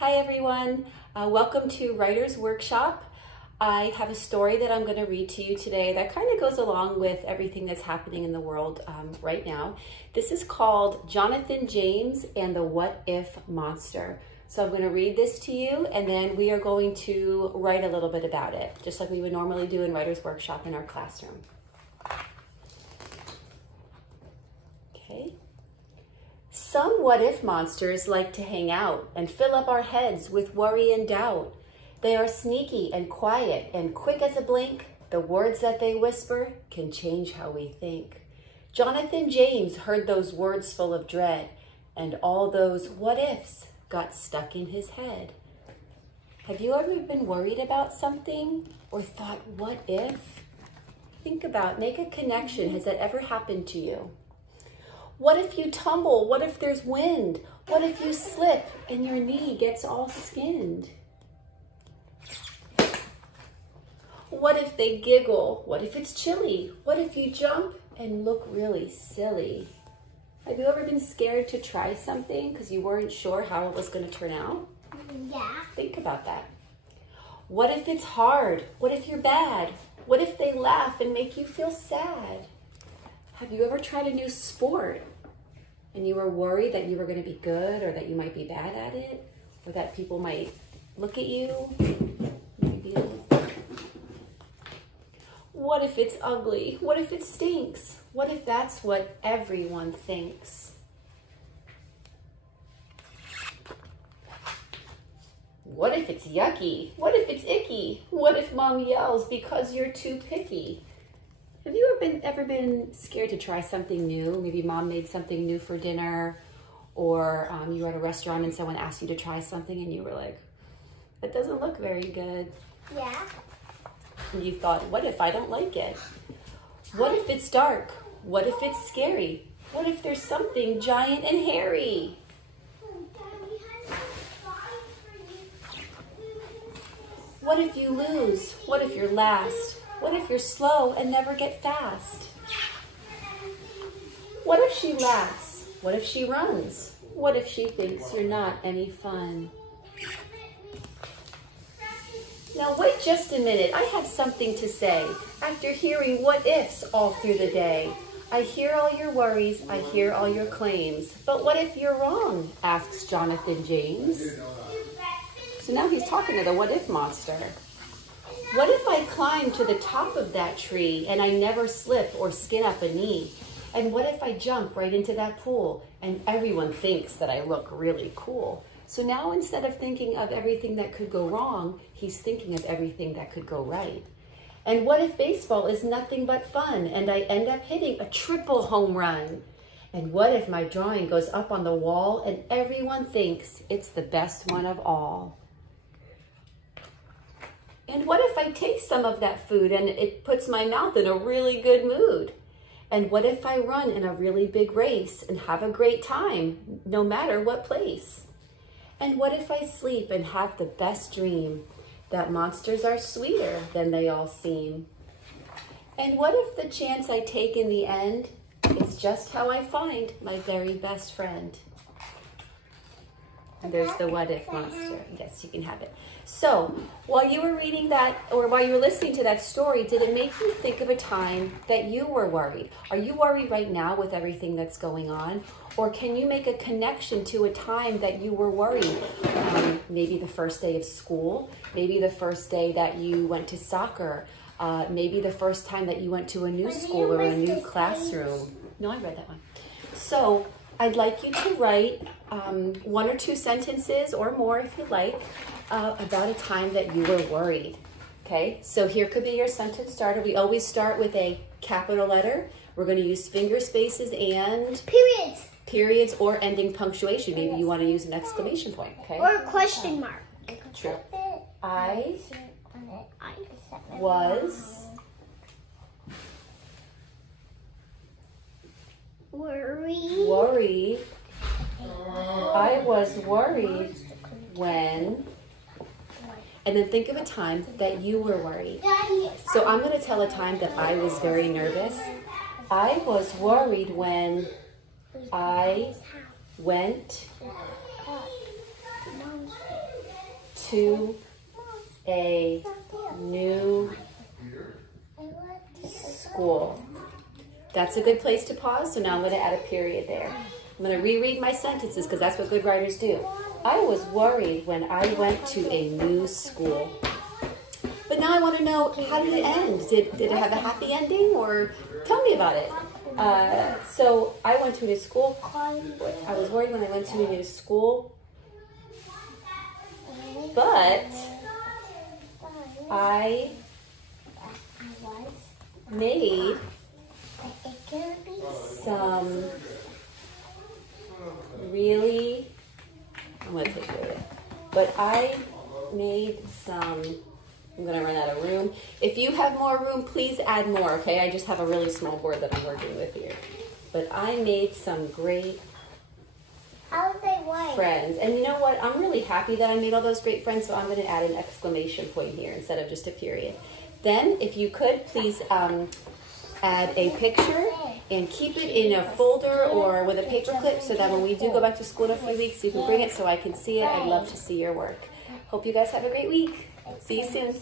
Hi everyone, welcome to Writer's Workshop. I have a story that I'm going to read to you today that kind of goes along with everything that's happening in the world right now. This is called Jonathan James and the What If Monster. So I'm going to read this to you and then we are going to write a little bit about it, just like we would normally do in Writer's Workshop in our classroom. Okay. Some what-if monsters like to hang out and fill up our heads with worry and doubt. They are sneaky and quiet and quick as a blink. The words that they whisper can change how we think. Jonathan James heard those words full of dread, and all those what-ifs got stuck in his head. Have you ever been worried about something or thought, what if? Think about, make a connection. Has that ever happened to you? What if you tumble? What if there's wind? What if you slip and your knee gets all skinned? What if they giggle? What if it's chilly? What if you jump and look really silly? Have you ever been scared to try something because you weren't sure how it was going to turn out? Yeah. Think about that. What if it's hard? What if you're bad? What if they laugh and make you feel sad? Have you ever tried a new sport and you were worried that you were going to be good or that you might be bad at it or that people might look at you? What if it's ugly? What if it stinks? What if that's what everyone thinks? What if it's yucky? What if it's icky? What if mom yells because you're too picky? Have you ever been scared to try something new? Maybe mom made something new for dinner, or you were at a restaurant and someone asked you to try something and you were like, that doesn't look very good. Yeah. And you thought, what if I don't like it? What if it's dark? What if it's scary? What if there's something giant and hairy? What if you lose? What if you're last? What if you're slow and never get fast? What if she laughs? What if she runs? What if she thinks you're not any fun? Now wait just a minute, I have something to say. After hearing what ifs all through the day, I hear all your worries, I hear all your claims. But what if you're wrong? Asks Jonathan James. So now he's talking to the what if monster. What if I climb to the top of that tree and I never slip or skin up a knee? And what if I jump right into that pool and everyone thinks that I look really cool? So now instead of thinking of everything that could go wrong, he's thinking of everything that could go right. And what if baseball is nothing but fun and I end up hitting a triple home run? And what if my drawing goes up on the wall and everyone thinks it's the best one of all? And what if I taste some of that food and it puts my mouth in a really good mood? And what if I run in a really big race and have a great time, no matter what place? And what if I sleep and have the best dream that monsters are sweeter than they all seem? And what if the chance I take in the end is just how I find my very best friend? And there's the what if monster. Yes, you can have it. So while you were reading that, or while you were listening to that story, did it make you think of a time that you were worried? Are you worried right now with everything that's going on? Or can you make a connection to a time that you were worried? Maybe the first day of school, maybe the first day that you went to soccer, maybe the first time that you went to a new school or a new classroom. No, I read that one. So I'd like you to write one or two sentences or more if you like about a time that you were worried. Okay, so here could be your sentence starter. We always start with a capital letter. We're going to use finger spaces and periods or ending punctuation. Maybe you want to use an exclamation point. Okay, or a question mark. True. I was worried. I was worried when, and then think of a time that you were worried. So I'm going to tell a time that I was very nervous. I was worried when I went to a new school. That's a good place to pause. So now I'm going to add a period there. I'm going to reread my sentences because that's what good writers do. I was worried when I went to a new school. But now I want to know, how did it end? Did it have a happy ending, or tell me about it? So I went to a new school. I was worried when I went to a new school. But I made some really, I'm going to take care of it, but I made some, I'm going to run out of room. If you have more room, please add more, okay? I just have a really small board that I'm working with here. But I made some great friends. And you know what? I'm really happy that I made all those great friends, so I'm going to add an exclamation point here instead of just a period. Then, if you could, please add a picture and keep it in a folder or with a paper clip so that when we do go back to school in a few weeks, you can bring it so I can see it. I'd love to see your work. Hope you guys have a great week. See you soon.